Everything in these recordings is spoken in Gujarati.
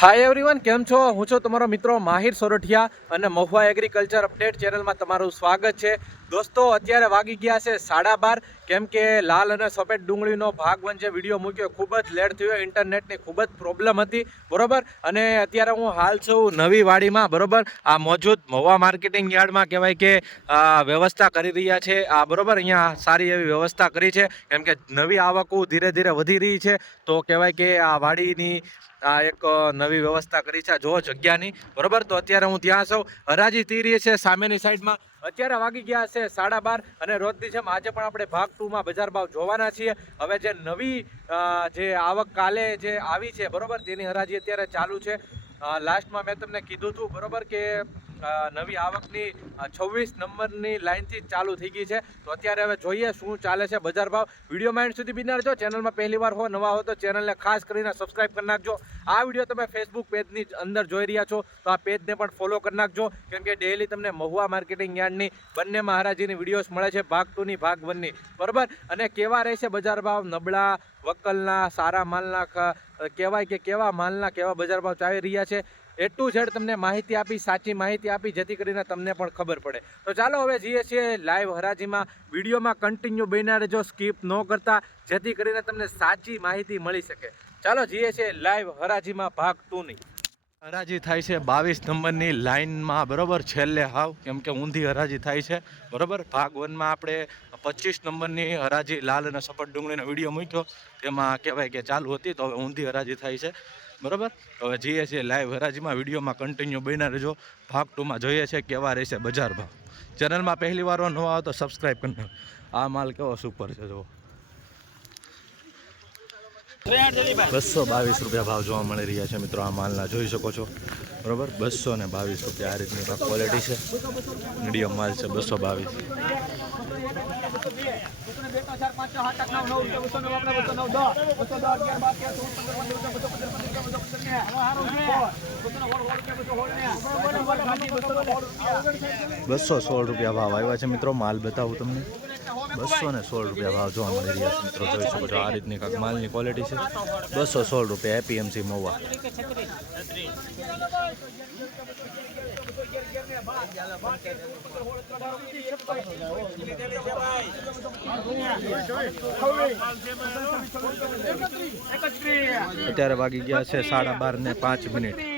હાય એવરીવન કેમ છો? હું છું તમારો મિત્રો માહિર સોરઠિયા અને મહુવા એગ્રીકલ્ચર અપડેટ ચેનલમાં તમારું સ્વાગત છે. દોસ્તો અત્યારે વાગી ગયા છે સાડા બાર. કેમ કે લાલ અને સફેદ ડુંગળીનો ભાગ વન જે વીડિયો મૂક્યો ખૂબ જ લેટ થયો. ઇન્ટરનેટની ખૂબ જ પ્રોબ્લેમ હતી બરોબર? અને અત્યારે હું હાલ છું નવી વાડીમાં બરોબર? આ મોજૂદ મહુવા માર્કેટિંગ યાર્ડમાં કહેવાય કે વ્યવસ્થા કરી રહ્યા છે. આ બરોબર? અહીંયા સારી એવી વ્યવસ્થા કરી છે. કેમ કે નવી આવકો ધીરે ધીરે વધી રહી છે. તો કહેવાય કે આ વાડીની આ એક અ, નવી વ્યવસ્થા કરી છે. જો જગ્યાની. બરોબર? તો અત્યારે હું ત્યાં છું. હરાજી તીરી છે સામેની સાઈડમાં. અત્યારે વાગી ગયા છે સાડા બાર અને રોજની જેમ આજે પણ આપણે ભાગ ટુમાં બજાર ભાવ જોવાના છીએ. હવે જે નવી જે આવક કાલે જે આવી છે, બરોબર? તેની હરાજી અત્યારે ચાલુ છે. લાસ્ટમાં મેં તમને કીધું હતું, બરોબર, કે નવી આવકની છવ્વીસ નંબરની લાઇનથી ચાલુ થઈ ગઈ છે. તો અત્યારે હવે જોઈએ શું ચાલે છે બજાર ભાવ. વીડિયો માઇન્ડ સુધી બિનાર છો, ચેનલમાં પહેલી વાર હો, નવા હો તો ચેનલને ખાસ કરીને સબસ્ક્રાઇબ કરી નાખજો. આ વીડિયો તમે ફેસબુક પેજની અંદર જોઈ રહ્યા છો, તો આ પેજને પણ ફોલો કરી નાખજો. કેમ કે ડેઈલી તમને મહુવા માર્કેટિંગ યાર્ડની બંને મહારાજીની વિડીયોઝ મળે છે, ભાગ ટુની ભાગ વનની બરોબર? અને કેવા રહેશે બજાર ભાવ? નબળા, વકલના, સારા માલના કહેવાય કે કેવા માલના, કેવા બજાર ભાવ ચાલી રહ્યા છે. એ ટુ ઝેડ તમને માહિતી આપી, સાચી માહિતી આપી, જેથી કરીને તમને પણ ખબર પડે. તો ચાલો હવે જઈએ છીએ લાઈવ હરાજીમાં. વિડીયોમાં કન્ટિન્યુ બન્યા રહેજો સ્કીપ ન કરતા, જેથી કરીને તમને સાચી માહિતી મળી શકે. ચાલો જઈએ છીએ લાઈવ હરાજીમાં, ભાગ ટુની હરાજી થાય છે. બાવીસ નંબરની લાઇનમાં બરોબર છેલ્લે હાવ કેમ કે ઊંધી હરાજી થાય છે. બરોબર? ભાગ વનમાં આપણે પચીસ નંબરની હરાજી, લાલ અને સફેદ ડુંગળીનો વીડિયો મૂક્યો. તેમાં કહેવાય કે ચાલુ હતી, તો હવે ઊંધી હરાજી થાય છે. બરાબર? હવે જઈએ છીએ લાઈવ હરાજીમાં. વિડીયોમાં કન્ટિન્યુ બન્યા રહેજો. ભાગ ટુમાં જોઈએ છે કેવા રહેશે બજાર ભાવ. ચેનલમાં પહેલી વાર ન આવો તો સબસ્ક્રાઈબ કરી આ માલ કેવો સુપર છે જો બસો બાવીસ રૂપિયા ભાવ જોવા મળી રહ્યા છે મિત્રો આ માલના. જોઈ શકો છો. બરોબર? બસો ને બાવીસ રૂપિયા આ રીતની ક્વોલિટી છે. મીડિયમ માલ છે બસો બાવીસ. બસો સોળ રૂપિયા ભાવ આવ્યા છે મિત્રો માલ બતાવું તમને. બસો ને સોળ રૂપિયા ભાવ જોવા મળી રહ્યા છે મિત્રો. જોઈ શકો છો આ રીતની કાંઈક માલની ક્વોલિટી છે. બસો સોળ રૂપિયા એપીએમસી મોવા. અત્યારે વાગી ગયા છે સાડા બાર ને પાંચ મિનિટ.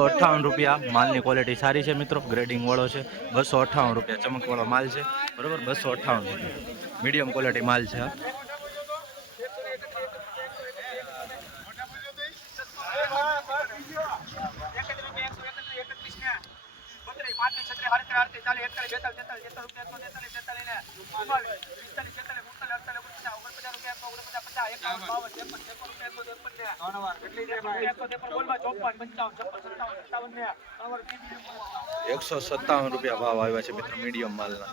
અઠ્ઠાવન રૂપિયા માલની ક્વોલિટી સારી છે મિત્રો ગ્રેડિંગ વાળો છે બસો અઠ્ઠાવન રૂપિયા ચમકવાળો માલ છે બરોબર બસો અઠ્ઠાવન રૂપિયા મીડિયમ ક્વોલિટી માલ છે હા. એકસો સત્તાવન રૂપિયા ભાવ આવ્યા છે મિત્રો મીડિયમ માલના.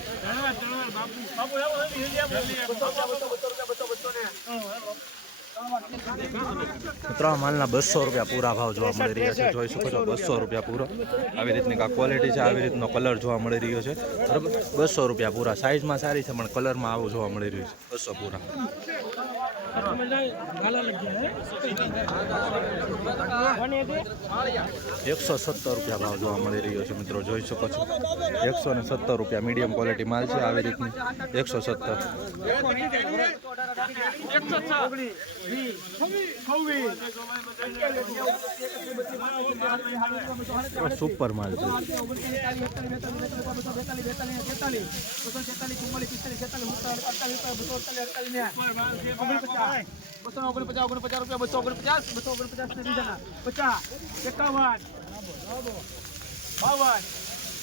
મિત્રો આ માલના બસો રૂપિયા પૂરા ભાવ જોવા મળી રહ્યા છે. જોઈ શકો છો, બસો રૂપિયા પૂરો. આવી રીતની કાંઈ ક્વોલિટી છે, આવી રીતનો કલર જોવા મળી રહ્યો છે. બરાબર? બસો રૂપિયા પૂરા. સાઇઝમાં સારી છે, પણ કલરમાં આવું જોવા મળી રહ્યું છે. બસો પૂરા. એકસો સત્તર રૂપિયા ભાવ જોવા મળી રહ્યો છે, મિત્રો. જોઈ શકો છો. એકસો ને સત્તર રૂપિયા મીડિયમ ક્વોલિટી માલ છે, આવી રીતની. એકસો સત્તર. સુપર માલ છે બસો ઓગણપચાસ ઓગણપચાસ રૂપિયા બસો ઓગણપચાસ બસો ઓગણપચાસ પચાસ એકાવન બાવન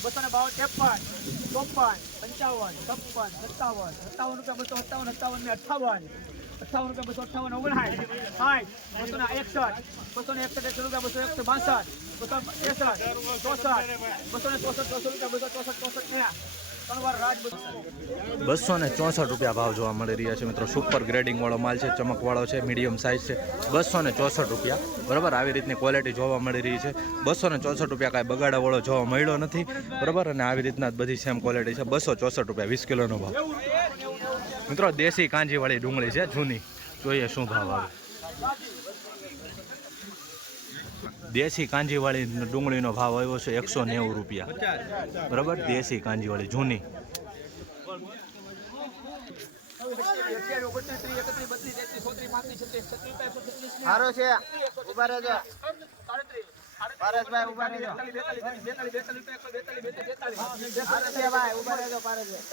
બસો ને બાવન ત્રેપન ચોપન પંચાવન છપ્પન સત્તાવન સત્તાવન રૂપિયા બસો સત્તાવન સત્તાવન ને અઠાવન અઠાવન રૂપિયા બસો અઠાવન ઓગણસાઠ. સાઠ બસો ને એકસઠ. બસો ને એકસઠ એકસો રૂપિયા? બસો એકસો બાસઠ. બસો એકસઠ ચોસઠ. બસો ને ચોસઠ ચોસઠ રૂપિયા, બસો ચોસઠ ચોસઠ રાજ બસો ને ચોસઠ રૂપિયા ભાવ જોવા મળી રહ્યા છે મિત્રો. સુપર ગ્રેડિંગ વાળો માલ છે ચમકવાળો છે મીડિયમ સાઇઝ છે. બસો ને ચોસઠ રૂપિયા. બરાબર? આવી રીતની ક્વોલિટી જોવા મળી રહી છે. બસો ને ચોસઠ રૂપિયા કાંઈ બગાડાવાળો જોવા મળ્યો નથી. બરાબર? અને આવી રીતના બધી સેમ ક્વોલિટી છે. બસો ચોસઠ રૂપિયા, વીસ કિલોનો ભાવ. મિત્રો, દેશી કાંજીવાળી ડુંગળી છે, જૂની. જોઈએ શું ભાવ આવે. દેશી કાંજીવાળી ડુંગળીનો ભાવ આવ્યો છે એકસો નેવું રૂપિયા. બરાબર? દેશી કાંજીવાળી, જૂની. સારો છે. પારસભાઈ ઊભા રહેજો. સારો છે ભાઈ ઊભા રહેજો પારસભાઈ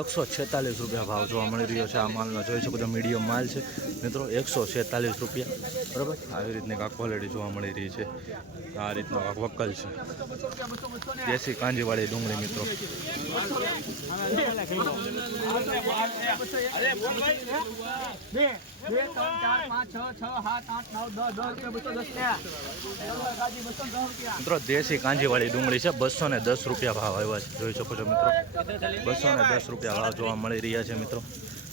એકસો છેતાલીસ રૂપિયા ભાવ જોવા મળી રહ્યો છે. આ માલનો જોઈ શકો તો મીડિયમ માલ છે. મિત્રો એકસો છેતાલીસ રૂપિયા. બરાબર? આવી રીતની કાંક ક્વોલિટી જોવા મળી રહી છે. આ રીતનો કાંક વકલ છે. દેશી કાંજીવાળી ડુંગળી મિત્રો. મિત્રો, દેશી કાંજીવાળી ડુંગળી છે, બસો ને દસ રૂપિયા ભાવ આવ્યા છે. જોઈ શકો છો મિત્રો, બસો ને દસ રૂપિયા ભાવ જોવા મળી રહ્યા છે મિત્રો.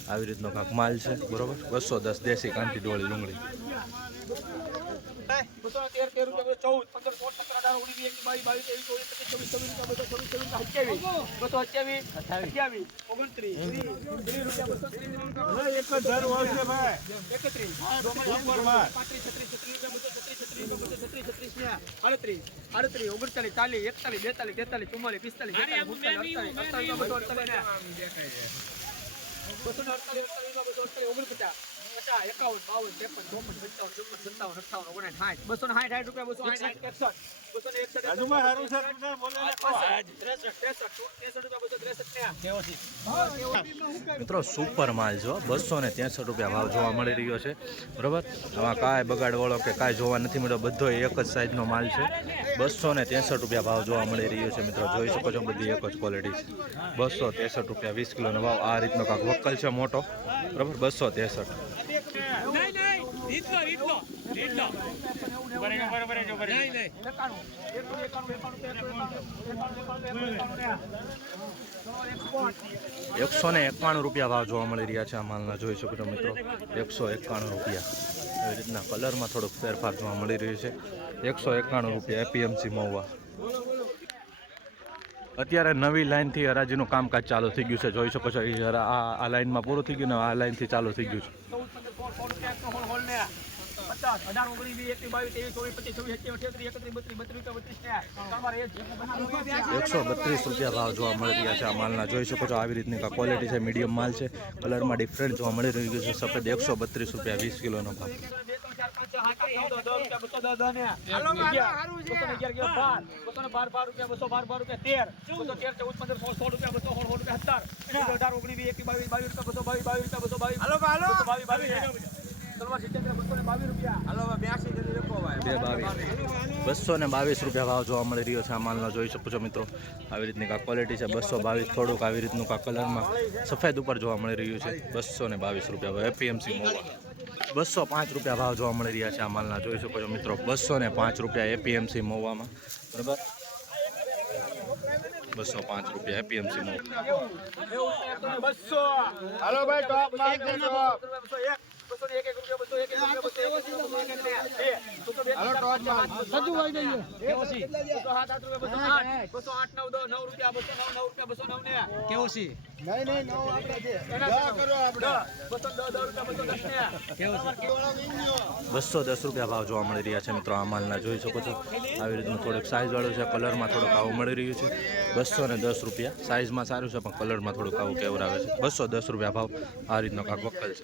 આવી રીતનો કાંક માલ છે, બરોબર? બસો દસ દેશી કાંજીવાળી ડુંગળી. બસો તેર તેર રૂપિયા ચૌદ પંદર સોળ સત્તર ચાલીસ એકતાલીસ બેતાલીસ તેતાલીસ ચુમ્માલીસ પિસ્તાલીસ બેતાલીસ બસો અડતાલીસ અડતાલીસ બસો મિત્રો સુપર માલ જો બસો ને ત્રેસઠ રૂપિયા ભાવ જોવા મળી રહ્યો છે. બરાબર? આમાં કાંઈ બગાડવાળો કે કાંઈ જોવા નથી મળ્યો. બધો એક જ સાઈઝનો માલ છે. બસો ને ત્રેસઠ રૂપિયા ભાવ જોવા મળી રહ્યો છે મિત્રો. જોઈ શકો છો બધી એક જ ક્વોલિટી છે. બસો ત્રેસઠ રૂપિયા વીસ કિલોનો ભાવ. આ રીતનો કાંક વક્કલ છે મોટો. બરાબર? બસો ત્રેસઠ. એકસો ને એકાણું રૂપિયા ભાવ જોવા મળી રહ્યા છે આ માલના. જોઈ શકો છો મિત્રો એકસો એકાણું રૂપિયા. એવી રીતના કલરમાં થોડોક ફેરફાર જોવા મળી રહ્યો છે. એકસો એકાણું રૂપિયા એપીએમસી મહુવા. અત્યારે નવી લાઇનથી હરાજીનું કામકાજ ચાલુ થઈ ગયું છે. જોઈ શકો છો એ હરા- આ લાઇનમાં પૂરું થઈ ગયું ને આ લાઇનથી ચાલુ થઈ ગયું છે. એકસો બત્રીસ રૂપિયા ભાવ જોવા મળી રહ્યા છે આ માલના. જોઈ શકો છો આવી રીતની ક્વોલિટી છે મીડિયમ માલ છે. કલરમાં ડિફરન્ટ જોવા મળી રહ્યું છે. સફેદ એકસો બત્રીસ રૂપિયા વીસ કિલોનો ભાવ. બસો ને બાવીસ રૂપિયા. બસો ને બાવીસ ભાવ જોવા મળી રહ્યો છે આ માલનો. જોઈ શકો છો મિત્રો આવી રીતની કાંક ક્વોલિટી છે. બસો બાવીસ થોડુંક આવી રીતનું કાંક કલરમાં સફેદ ઉપર જોવા મળી રહ્યું છે. બસો ને બાવીસ રૂપિયા એપીએમસી મોવા. બસો પાંચ રૂપિયા ભાવ જોવા મળી રહ્યા છે આ માલના. જોઈ શકો છો મિત્રો, બસો ને પાંચ રૂપિયા એપીએમસી મોવામાં. બરાબર? બસો પાંચ રૂપિયા એપીએમસી મોવા બસો હાલો ટોચમાં. કેવોસી બસો સાત રૂપિયા બસો આઠ નવ દો નવ રૂપિયા બસો નવ રૂપિયા બસો નવ ને નહીં નહીં નવ આપણે છે દસ દસ, બસો દસ દસ રૂપિયા બસો દસ ને બસો દસ રૂપિયા ભાવ જોવા મળી રહ્યા છે મિત્રો આ માલના જોઈ શકો છો. આવી રીતનું થોડુંક સાઇઝવાળું છે કલરમાં થોડુંક આવું મળી રહ્યું છે. બસો ને દસ રૂપિયા. સાઇઝમાં સારું છે પણ કલરમાં થોડુંક આવું કેવરાવે છે. બસો દસ રૂપિયા ભાવ આ રીતનો કાંક વકલ છે.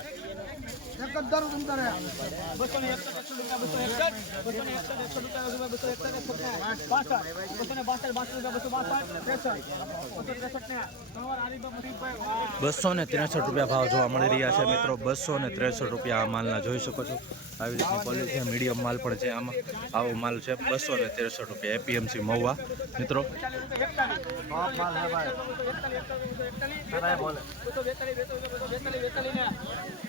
એક જ ધરો તમ તારે બસો ને એકસઠ ને ત્રેસઠ રૂપિયા ભાવ જોવા મળી રહ્યા છે મિત્રો. બસો ને ત્રેસઠ રૂપિયા આ માલના જોઈ શકો છો. આવી રીતની ક્વોલિટી છે. મીડિયમ માલ પણ છે આમાં. આવો માલ છે બસો ને તેરસઠ રૂપિયા એપીએમસી મહુવા. મિત્રો. ચાલીસ રૂપિયા એકતાલીસ. ટોપ માલ છે ભાઈ એકતાલીસ, એકતાલીસ, એકતાલીસ, ખરાય બોલે. બસો બેતાલીસ, બેતાલીસ, બસો બેતાલીસ, બેતાલીસ ને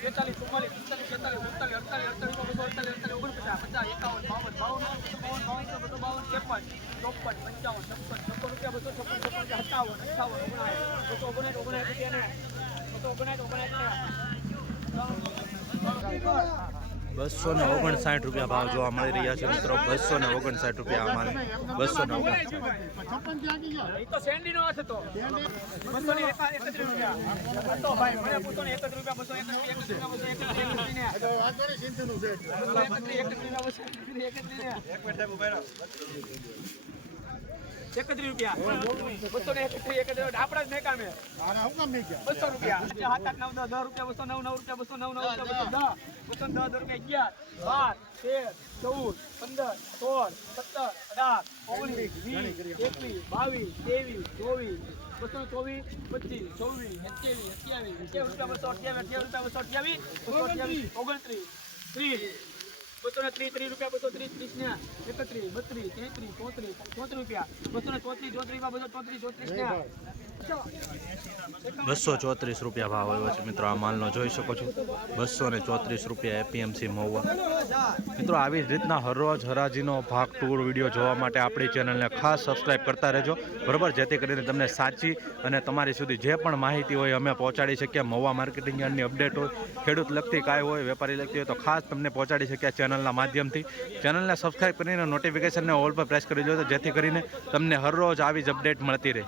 બેતાલીસ, ચુમ્માલીસ, પિસ્તાલીસ, છેતાલીસ, ઉનતાલીસ, અડતાલીસ, અડતાલીસ, બસો અડતાલીસ, અડતાલીસ, ઓગણપચાસ, પચાસ, એકાવન, બાવન, બાવન, બાવન, બાવન, બસો બાવન, ત્રેપન, ચોપન, પંચાવન, છપ્પન, છપ્પન રૂપિયા, બસો છપ્પન, છપ્પન, સત્તાવન, અઠ્ઠાવન, ઓગણસાઠ, બસો ઓગણસાઠ, ઓગણસાઠ રૂપિયા ને બસો ઓગણસાઠ, ઓગણસાઠ ને બસો ને ઓગણસાઠ રૂપિયા ભાવ જોવા મળી રહ્યા છે મિત્રો. બસો ને ઓગણસાઠ રૂપિયા અમારે બસો ને ઓગણસાઠ. એકત્રીસ રૂપિયા. બસો ને એકત્રીસ એકત્રીસ, આપણા જ મેકામે. બસો રૂપિયા. સાત આઠ નવ દસ રૂપિયા બસો નવ નવ રૂપિયા બસો નવ નવ રૂપિયા બસો દસ. બસો દસ રૂપિયા અગિયાર બાર તેર ચૌદ પંદર સોળ સત્તર અઢાર ઓગણીસ વીસ એકવીસ બાવીસ ત્રેવીસ ચોવીસ બસો ચોવીસ પચીસ ચોવીસ સત્યાવીસ અઠ્યાવીસ અઠ્યાવીસ રૂપિયા બસો અઠ્યાવીસ અઠ્યાવીસ રૂપિયા બસો અઠ્યાવીસ બસો અઠ્યાવીસ ઓગણત્રીસ ત્રીસ. બસો ને ત્રીસ ત્રીસ રૂપિયા બસો ત્રીસ ત્રીસ ને એકત્રીસ, બત્રીસ, તેત્રીસ, ચોત્રીસ ચોત્રીસ રૂપિયા બસો ને ચોત્રીસ ચોત્રીસ બસો ચોત્રીસ ચોત્રીસ ને બસો ચોત્રીસ રૂપિયા ભાવ આવ્યો છે. મિત્રો, આ માલનો જોઈ શકો છો. બસો ને ચોત્રીસ રૂપિયા એપીએમસી મહુવા. મિત્રો, આવી જ રીતના હરરોજ હરાજીનો ભાગ ટૂર વીડિયો જોવા માટે આપણી ચેનલને ખાસ સબસ્ક્રાઇબ કરતા રહેજો. બરોબર? જેથી કરીને તમને સાચી અને તમારી સુધી જે પણ માહિતી હોય અમે પહોંચાડી શકીએ. મહુવા માર્કેટિંગ યાર્ડની અપડેટ હોય, ખેડૂત લગતી કાંઈ હોય, વેપારી લગતી હોય, તો ખાસ તમને પહોંચાડી શકીએ ચેનલના માધ્યમથી. ચેનલને સબસ્ક્રાઈબ કરીને નોટિફિકેશનને ઓલ પર પ્રેસ કરી દો જેથી કરીને તમને હરરોજ આવી જ અપડેટ મળતી રહે.